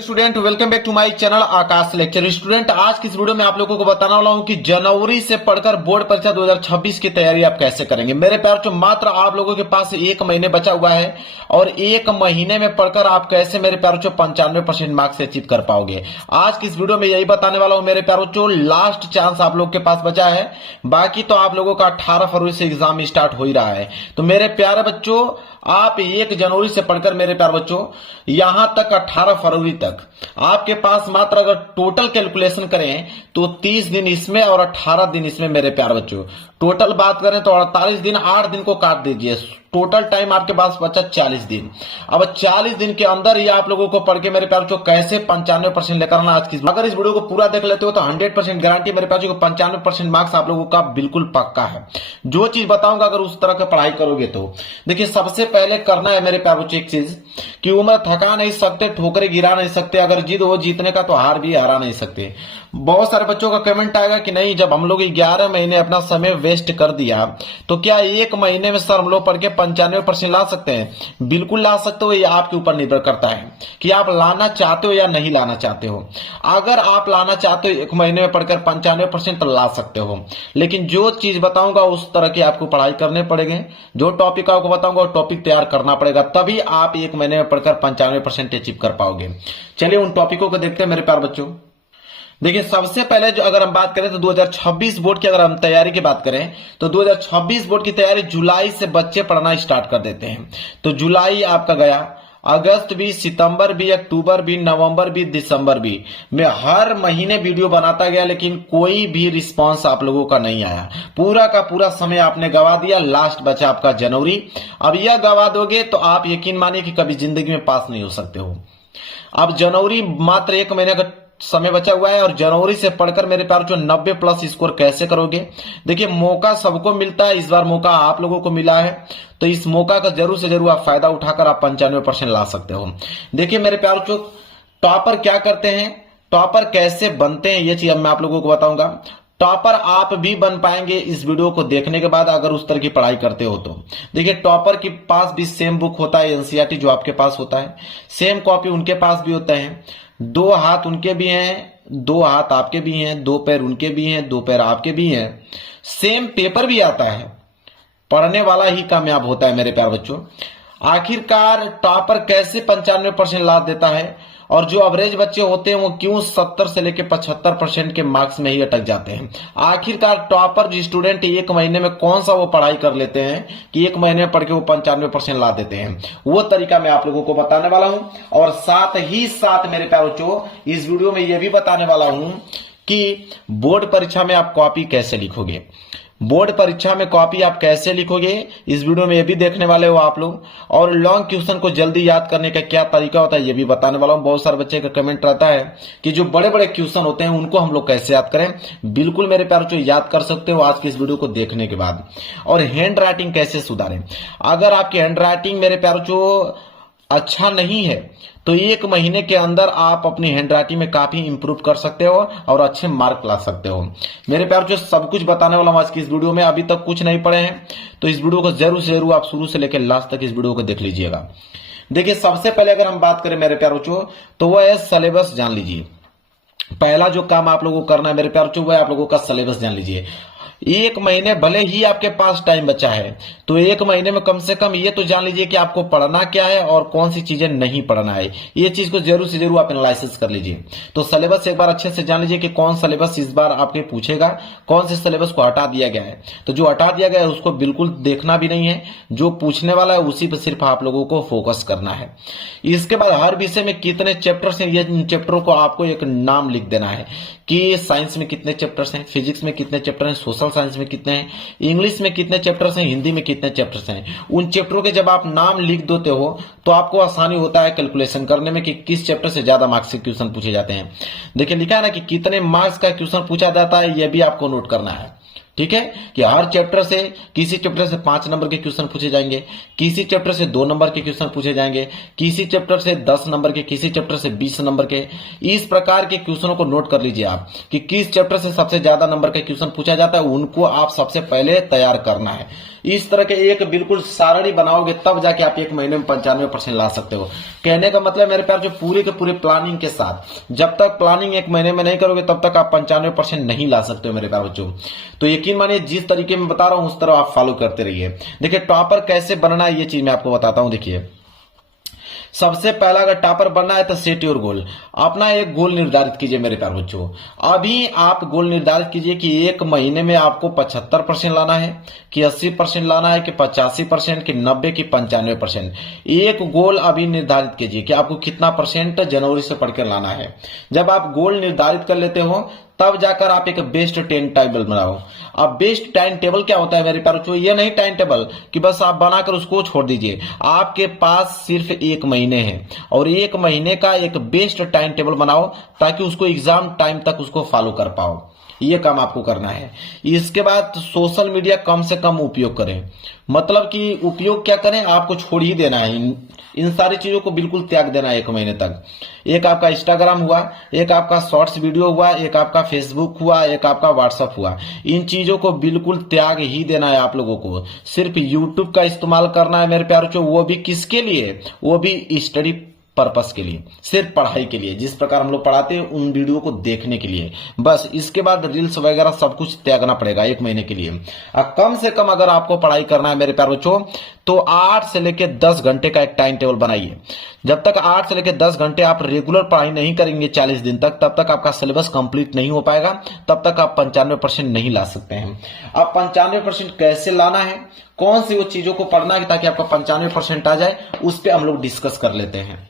Student welcome back to my channel Aakash lecture. Student आज की इस वीडियो में आप लोगों को बताने वाला हूं कि जनवरी से पढ़कर बोर्ड परीक्षा 2026 की तैयारी आप कैसे करेंगे। मेरे प्यार जो मात्र आप लोगों के पास एक महीने बचा हुआ है और एक महीने में पढ़कर आप कैसे मेरे प्यार जो 95% मार्क्स अचीव कर पाओगे। आज की इस वीडियो में यही बताने वाला हूं मेरे प्यारों जो लास्ट चांस आप लोग के पास बचा है। बाकी तो आप लोगों का 18 फरवरी से एग्जाम स्टार्ट हो ही रहा है। तो मेरे प्यारे बच्चों आप 1 जनवरी से पढ़कर मेरे प्यारे बच्चों यहां तक 18 फरवरी तक आपके पास मात्र अगर टोटल कैलकुलेशन करें तो 30 दिन इसमें और 18 दिन इसमें मेरे प्यारे बच्चों। टोटल बात करें तो 48 दिन, 8 दिन को काट दीजिए, टोटल टाइम आपके पास बचा 40 दिन। अब 40 दिन के अंदर ही आप लोगों को पढ़ के मेरे प्यारे बच्चों कैसे 95% लेकर आना। आज की अगर इस वीडियो को पूरा देख लेते हो तो 100% गारंटी मेरे प्यारे बच्चों 95% मार्क्स आप लोगों का बिल्कुल पक्का है। जो चीज बताऊंगा अगर उस तरह की पढ़ाई करोगे तो देखिए सबसे पहले करना है मेरे प्यारे बच्चों एक चीज कि उम्र थका नहीं सकते, ठोकरे गिरा नहीं सकते, अगर जिद हो जीतने का तो हार भी हरा नहीं सकते। बहुत सारे बच्चों का कमेंट आएगा कि नहीं जब हम लोग 11 महीने अपना समय वेस्ट कर दिया तो क्या एक महीने में सर हम लोग पढ़ के 95% ला सकते हैं। बिल्कुल ला सकते हो, ये आपके ऊपर निर्भर करता है कि आप लाना चाहते हो या नहीं लाना चाहते हो। अगर आप लाना चाहते हो एक महीने में पढ़कर 95% तो ला सकते हो, लेकिन जो चीज बताऊंगा उस तरह की आपको पढ़ाई करने पड़ेंगे। जो टॉपिक आपको बताऊंगा वो टॉपिक तैयार करना पड़ेगा, तभी आप एक महीने में पढ़कर 95% अचीव कर पाओगे। चलिए उन टॉपिकों को देखते हैं मेरे प्यारे बच्चों। देखिए सबसे पहले जो अगर हम बात करें तो 2026 बोर्ड की अगर हम तैयारी की बात करें तो 2026 बोर्ड की तैयारी जुलाई से बच्चे पढ़ना स्टार्ट कर देते हैं। तो जुलाई आपका गया, अगस्त भी, सितंबर भी, अक्टूबर भी, नवंबर भी, दिसंबर भी। मैं हर महीने वीडियो बनाता गया लेकिन कोई भी रिस्पांस आप लोगों का नहीं आया। पूरा का पूरा समय आपने गवा दिया। लास्ट बचा आपका जनवरी। अब यह गवा दोगे तो आप यकीन मानिए कि कभी जिंदगी में पास नहीं हो सकते हो। अब जनवरी मात्र एक महीने का समय बचा हुआ है और जनवरी से पढ़कर मेरे प्यार जो 90+ स्कोर कैसे करोगे। देखिए मौका सबको मिलता है, इस बार मौका आप लोगों को मिला है तो इस मौका का जरूर से जरूर आप फायदा उठाकर आप 95% ला सकते हो। देखिए मेरे प्यार जो टॉपर क्या करते हैं, टॉपर कैसे बनते हैं, ये चीज मैं आप लोगों को बताऊंगा। टॉपर आप भी बन पाएंगे इस वीडियो को देखने के बाद अगर उस तरह की पढ़ाई करते हो तो। देखिए टॉपर के पास भी सेम बुक होता है, एनसीईआरटी जो आपके पास होता है, सेम कॉपी उनके पास भी होता है। 2 हाथ उनके भी हैं, 2 हाथ आपके भी हैं, 2 पैर उनके भी हैं, 2 पैर आपके भी हैं। सेम पेपर भी आता है, पढ़ने वाला ही कामयाब होता है मेरे प्यारे बच्चों। आखिरकार टॉपर कैसे 95% ला देता है और जो एवरेज बच्चे होते हैं वो क्यों 70 से लेकर 75% के मार्क्स में ही अटक जाते हैं। आखिरकार टॉपर जो स्टूडेंट एक महीने में कौन सा वो पढ़ाई कर लेते हैं कि एक महीने में पढ़ के वो 95% ला देते हैं, वो तरीका मैं आप लोगों को बताने वाला हूं। और साथ ही साथ मेरे प्यारे बच्चों इस वीडियो में यह भी बताने वाला हूं कि बोर्ड परीक्षा में आप कॉपी कैसे लिखोगे। बोर्ड परीक्षा में कॉपी आप कैसे लिखोगे इस वीडियो में ये भी देखने वाले हो आप लोग। और लॉन्ग क्वेश्चन को जल्दी याद करने का क्या तरीका होता है ये भी बताने वाला हूं। बहुत सारे बच्चे का कमेंट रहता है कि जो बड़े बड़े क्वेश्चन होते हैं उनको हम लोग कैसे याद करें। बिल्कुल मेरे प्यारे बच्चों याद कर सकते हो आज की इस वीडियो को देखने के बाद। और हैंड राइटिंग कैसे सुधारें, अगर आपकी हैंड राइटिंग मेरे प्यारे बच्चों अच्छा नहीं है तो एक महीने के अंदर आप अपनी हैंड राइटिंग में काफी इंप्रूव कर सकते हो और अच्छे मार्क ला सकते हो। मेरे प्यार जो सब कुछ बताने वाला हूं आज की इस वीडियो में, अभी तक कुछ नहीं पढ़े हैं तो इस वीडियो को जरूर से जरूर आप शुरू से लेकर लास्ट तक इस वीडियो को देख लीजिएगा। देखिए सबसे पहले अगर हम बात करें मेरे प्यार बच्चों तो वह है सिलेबस जान लीजिए। पहला जो काम आप लोगों को करना है मेरे प्यार बच्चों वह आप लोगों का सिलेबस जान लीजिए। एक महीने भले ही आपके पास टाइम बचा है तो एक महीने में कम से कम ये तो जान लीजिए कि आपको पढ़ना क्या है और कौन सी चीजें नहीं पढ़ना है। ये चीज को जरूर से जरूर आप एनालिसिस कर लीजिए। तो सिलेबस एक बार अच्छे से जान लीजिए कि कौन सिलेबस इस बार आपके पूछेगा, कौन से सिलेबस को हटा दिया गया है। तो जो हटा दिया गया है उसको बिल्कुल देखना भी नहीं है, जो पूछने वाला है उसी पर सिर्फ आप लोगों को फोकस करना है। इसके बाद हर विषय में कितने चैप्टर्स हैं ये चैप्टरों को आपको एक नाम लिख देना है कि साइंस में कितने चैप्टर्स हैं, फिजिक्स में कितने चैप्टर हैं, सोशल साइंस में कितने हैं, इंग्लिश में कितने चैप्टर्स हैं, हिंदी में कितने चैप्टर्स हैं। उन चैप्टरों के जब आप नाम लिख देते हो तो आपको आसानी होता है कैलकुलेशन करने में कि किस चैप्टर से ज्यादा मार्क्स के क्वेश्चन पूछे जाते हैं। देखिए लिखा है ना कि कितने मार्क्स का क्वेश्चन पूछा जाता है, यह भी आपको नोट करना है। ठीक है कि हर चैप्टर से किसी चैप्टर से 5 नंबर के क्वेश्चन पूछे जाएंगे, किसी चैप्टर से 2 नंबर के क्वेश्चन पूछे जाएंगे, किसी चैप्टर से 10 नंबर के, किसी चैप्टर से 20 नंबर के। इस प्रकार के क्वेश्चनों को नोट कर लीजिए आप कि किस चैप्टर से सबसे ज्यादा नंबर के क्वेश्चन पूछा जाता है, उनको आप सबसे पहले तैयार करना है। इस तरह के एक बिल्कुल सारणी बनाओगे तब जाके आप एक महीने में 95% ला सकते हो। कहने का मतलब मेरे प्यार जो पूरे के पूरे प्लानिंग के साथ, जब तक प्लानिंग एक महीने में नहीं करोगे तब तक आप 95% नहीं ला सकते हो मेरे प्यार बच्चों। तो यकीन मानिए जिस तरीके में बता रहा हूं उस तरह आप फॉलो करते रहिए। देखिए टॉपर कैसे बनना है ये चीज मैं आपको बताता हूं। देखिए सबसे पहला अगर टॉपर बनना है तो सेट योर गोल, अपना एक गोल निर्धारित कीजिए मेरे प्यार बच्चों। अभी आप गोल निर्धारित कीजिए कि एक महीने में आपको 75% लाना है, कि 80% लाना है, कि 85%, कि 90, कि 95%। एक गोल अभी निर्धारित कीजिए कि आपको कितना परसेंट जनवरी से पढ़कर लाना है। जब आप गोल निर्धारित कर लेते हो तब जाकर आप एक बेस्ट टाइम टेबल बनाओ। अब बेस्ट टाइम टेबल क्या होता है मेरे प्यारे बच्चों, ये नहीं टाइम टेबल कि बस आप बनाकर उसको छोड़ दीजिए। आपके पास सिर्फ एक महीने है और एक महीने का एक बेस्ट टाइम टेबल बनाओ ताकि उसको एग्जाम टाइम तक उसको फॉलो कर पाओ। ये काम आपको करना है। इसके बाद सोशल मीडिया कम से कम उपयोग करें, मतलब कि उपयोग क्या करें, आपको छोड़ ही देना है। इन सारी चीजों को बिल्कुल त्याग देना है एक महीने तक। एक आपका इंस्टाग्राम हुआ, एक आपका शॉर्ट्स वीडियो हुआ, एक आपका फेसबुक हुआ, एक आपका व्हाट्सएप हुआ। इन चीजों को बिल्कुल त्याग ही देना है आप लोगों को। सिर्फ यूट्यूब का इस्तेमाल करना है मेरे प्यारे बच्चों, वो भी किसके लिए, वो भी स्टडी पर्पस के लिए, सिर्फ पढ़ाई के लिए। जिस प्रकार हम लोग पढ़ाते हैं उन वीडियो को देखने के लिए बस। इसके बाद रील्स वगैरह सब कुछ त्यागना पड़ेगा एक महीने के लिए। कम से कम अगर आपको पढ़ाई करना है मेरे प्यारे बच्चों तो 8 से लेकर 10 घंटे का एक टाइम टेबल बनाइए। जब तक 8 से लेकर 10 घंटे आप रेगुलर पढ़ाई नहीं करेंगे 40 दिन तक, तब तक आपका सिलेबस कंप्लीट नहीं हो पाएगा, तब तक आप 95% नहीं ला सकते हैं। अब 95% कैसे लाना है, कौन सी वो चीजों को पढ़ना है ताकि आपका 95% आ जाए, उस पर हम लोग डिस्कस कर लेते हैं।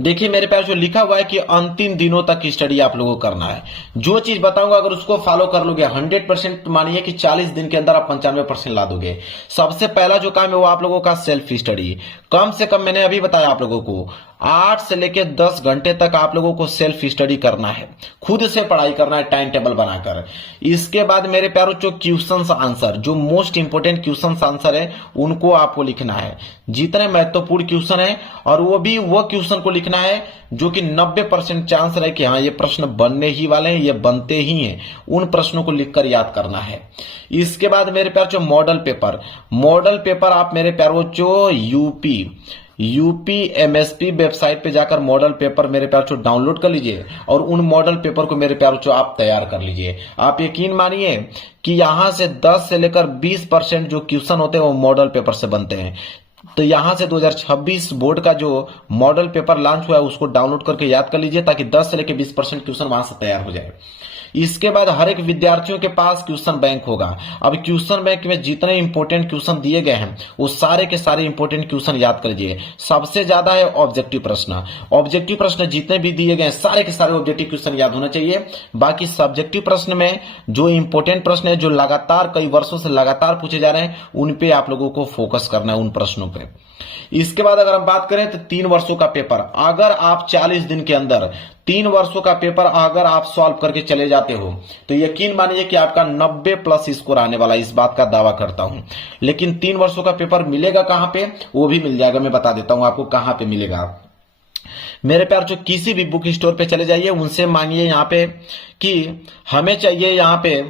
देखिए मेरे प्यार जो लिखा हुआ है कि अंतिम दिनों तक स्टडी आप लोगों को करना है। जो चीज बताऊंगा अगर उसको फॉलो कर लोगे 100%, मानिए कि 40 दिन के अंदर आप 95% ला दोगे। सबसे पहला जो काम है वो आप लोगों का सेल्फ स्टडी। कम से कम मैंने अभी बताया आप लोगों को 8 से लेकर 10 घंटे तक आप लोगों को सेल्फ स्टडी करना है, खुद से पढ़ाई करना है टाइम टेबल बनाकर। इसके बाद मेरे प्यारों जो क्वेश्चंस आंसर, जो मोस्ट इंपोर्टेंट क्वेश्चंस आंसर है उनको आपको लिखना है, जितने महत्वपूर्ण क्वेश्चन है, और वो भी वो क्वेश्चन को लिखना है जो कि 90% चांस रहे कि हाँ ये प्रश्न बनने ही वाले हैं, ये बनते ही हैं। उन प्रश्नों को लिखकर याद करना है। इसके बाद मेरे प्यार जो मॉडल पेपर आप मेरे प्यारों जो यूपी एमएसपी वेबसाइट पे जाकर मॉडल पेपर मेरे प्यार जो डाउनलोड कर लीजिए और उन मॉडल पेपर को मेरे प्यार जो आप तैयार कर लीजिए। आप यकीन मानिए कि यहां से 10 से लेकर 20% जो क्वेश्चन होते हैं वो मॉडल पेपर से बनते हैं। तो यहां से 2026 बोर्ड का जो मॉडल पेपर लॉन्च हुआ है उसको डाउनलोड करके याद कर लीजिए ताकि 10 से लेकर 20% क्वेश्चन वहां से तैयार हो जाए। इसके बाद हर एक विद्यार्थियों के पास क्वेश्चन बैंक होगा। अब क्वेश्चन बैंक में जितने इंपोर्टेंट क्वेश्चन दिए गए हैं वो सारे के सारे इंपोर्टेंट क्वेश्चन याद कर लीजिए। सबसे ज्यादा है ऑब्जेक्टिव प्रश्न जितने भी दिए गए सारे के सारे ऑब्जेक्टिव क्वेश्चन याद होना चाहिए। बाकी सब्जेक्टिव प्रश्न में जो इंपोर्टेंट प्रश्न है जो लगातार कई वर्षों से लगातार पूछे जा रहे हैं उन पे आप लोगों को फोकस करना है, उन प्रश्नों पे। इसके बाद अगर हम बात करें तो 3 वर्षों का पेपर, अगर आप 40 दिन के अंदर 3 वर्षों का पेपर अगर आप सॉल्व करके चले जाते हो तो यकीन मानिए कि आपका 90+ स्कोर आने वाला है, इस बात का दावा करता हूं। लेकिन 3 वर्षों का पेपर मिलेगा कहां पे, वो भी मिल जाएगा, मैं बता देता हूं आपको कहां पे मिलेगा। मेरे प्यार जो किसी भी बुक स्टोर पे चले जाइए, उनसे मांगिए यहां पे कि हमें चाहिए यहां पे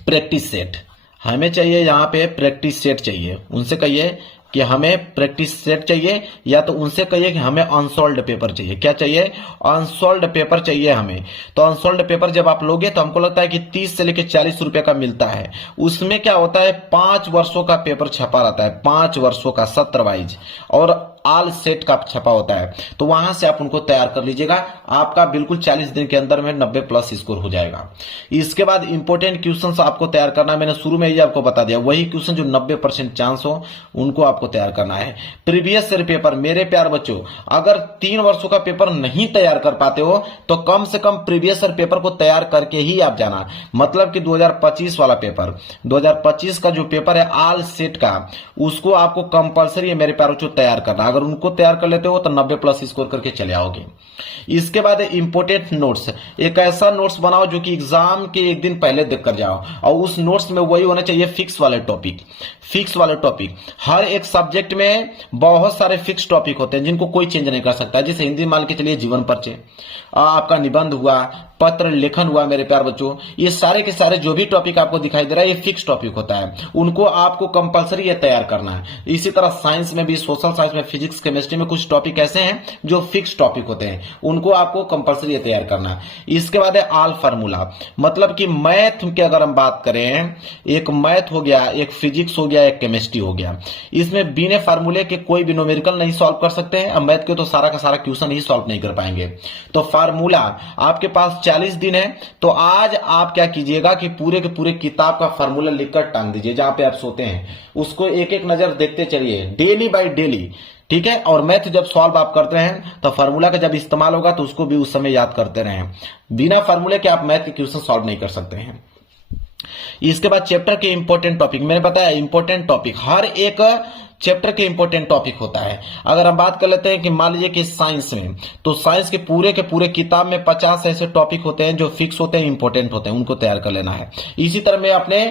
प्रैक्टिस सेट, हमें चाहिए यहां पे प्रैक्टिस सेट चाहिए। उनसे कहिए कि हमें प्रैक्टिस सेट चाहिए, या तो उनसे कहिए कि हमें अनसॉल्व्ड पेपर चाहिए। क्या चाहिए? अनसॉल्व्ड पेपर चाहिए हमें। तो अनसॉल्व्ड पेपर जब आप लोगे तो हमको लगता है कि 30 से लेकर 40 रुपए का मिलता है। उसमें क्या होता है 5 वर्षों का पेपर छपा रहता है, 5 वर्षों का सत्र वाइज, और ऑल सेट का छपा होता है। तो वहां से आप उनको तैयार कर लीजिएगा, आपका बिल्कुल 40 दिन के अंदर में 90+ स्कोर हो जाएगा। इसके बाद इंपोर्टेंट क्वेश्चंस आपको तैयार करना है, मैंने शुरू में ही आपको बता दिया, वही क्वेश्चन जो 90% चांस हो उनको आपको तैयार करना है। प्रीवियस ईयर पेपर मेरे प्यार बच्चों, अगर 3 वर्षों का पेपर नहीं तैयार कर पाते हो तो कम से कम प्रीवियस ईयर पेपर को तैयार करके ही आप जाना। मतलब कि 2025 वाला पेपर, 2025 का जो पेपर है ऑल सेट का, उसको आपको कंपलसरी है मेरे प्यार बच्चों तैयार करना। अगर उनको तैयार कर लेते हो तो 90+ स्कोर करके चले आओगे। इसके बाद इंपोर्टेंट नोट्स, एक ऐसा नोट्स बनाओ जो कि एग्जाम के एक दिन पहले देख कर जाओ, और उस नोट्स में वही होना चाहिए फिक्स वाले टॉपिक। हर एक सब्जेक्ट में बहुत सारे फिक्स टॉपिक होते हैं जिनको कोई चेंज नहीं कर सकता। जैसे हिंदी मान के चलिए जीवन परिचय, आपका निबंध हुआ, पत्र लेखन हुआ मेरे प्यार बच्चों, ये सारे के सारे जो भी टॉपिक आपको दिखाई दे रहा है ये फिक्स टॉपिक होता है, उनको आपको कंपलसरी ये तैयार करना है। इसी तरह साइंस में भी, सोशल साइंस में, फिजिक्स, केमिस्ट्री में कुछ टॉपिक ऐसे हैं जो फिक्स टॉपिक होते हैं, उनको आपको कंपलसरी तैयार करना है। इसके बाद है आल फार्मूला, मतलब कि मैथ की अगर हम बात करें, एक मैथ हो गया, एक फिजिक्स हो गया, एक केमिस्ट्री हो गया, इसमें बिना फार्मूले के कोई भी न्यूमेरिकल नहीं सॉल्व कर सकते हैं। अब मैथ के तो सारा का सारा क्वेश्चन ही सॉल्व नहीं कर पाएंगे। तो फार्मूला आपके पास 40 दिन है, तो आज आप क्या कीजिएगा कि पूरे के पूरे किताब का फार्मूला लिखकर टांग दीजिए, जहां पे आप सोते हैं उसको एक एक नजर देखते चलिए, डेली बाय डेली, ठीक है। और मैथ जब सॉल्व आप करते हैं तो फार्मूला का जब इस्तेमाल होगा तो उसको भी उस समय याद करते रहें। बिना फार्मूले के आप मैथ के क्वेश्चन सॉल्व नहीं कर सकते हैं। इसके बाद चैप्टर के इंपॉर्टेंट टॉपिक, मैंने बताया इंपॉर्टेंट टॉपिक, हर एक चैप्टर के इंपॉर्टेंट टॉपिक होता है। अगर हम बात कर लेते हैं कि मान लीजिए कि साइंस में, तो साइंस के पूरे किताब में 50 ऐसे टॉपिक होते हैं जो फिक्स होते हैं, इंपॉर्टेंट होते हैं, उनको तैयार कर लेना है। इसी तरह मैं अपने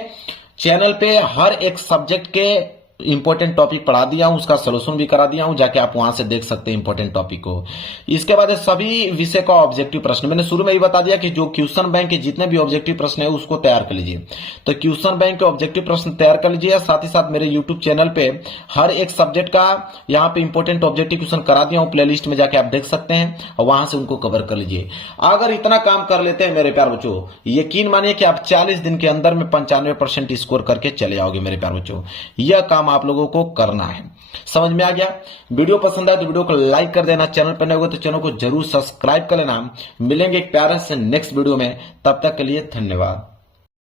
चैनल पे हर एक सब्जेक्ट के इंपॉर्टेंट टॉपिक पढ़ा दिया हूं, उसका सोल्यूशन भी करा दिया हूं, जाके आप वहां से देख सकते हैं इंपॉर्टेंट टॉपिक को। इसके बाद सभी विषय का ऑब्जेक्टिव प्रश्न, मैंने शुरू में ही बता दिया कि जो क्वेश्चन बैंक के जितने भी ऑब्जेक्टिव प्रश्न है उसको तैयार कर लीजिए। तो क्वेश्चन बैंक के ऑब्जेक्टिव प्रश्न तैयार कर लीजिए, साथ ही साथ मेरे यूट्यूब चैनल पे हर एक सब्जेक्ट का यहाँ पे इंपॉर्टेंट ऑब्जेक्टिव क्वेश्चन करा दिया हूं, प्लेलिस्ट में जाके आप देख सकते हैं और वहां से उनको कवर कर लीजिए। अगर इतना काम कर लेते हैं मेरे प्यार बच्चों, यकीन मानिए कि आप 40 दिन के अंदर में 95% स्कोर करके चले आओगे मेरे प्यार बच्चों। यह काम आप लोगों को करना है। समझ में आ गया? वीडियो पसंद आए तो वीडियो को लाइक कर देना, चैनल पर नए हो तो चैनल को जरूर सब्सक्राइब कर लेना। मिलेंगे एक प्यारे से नेक्स्ट वीडियो में, तब तक के लिए धन्यवाद।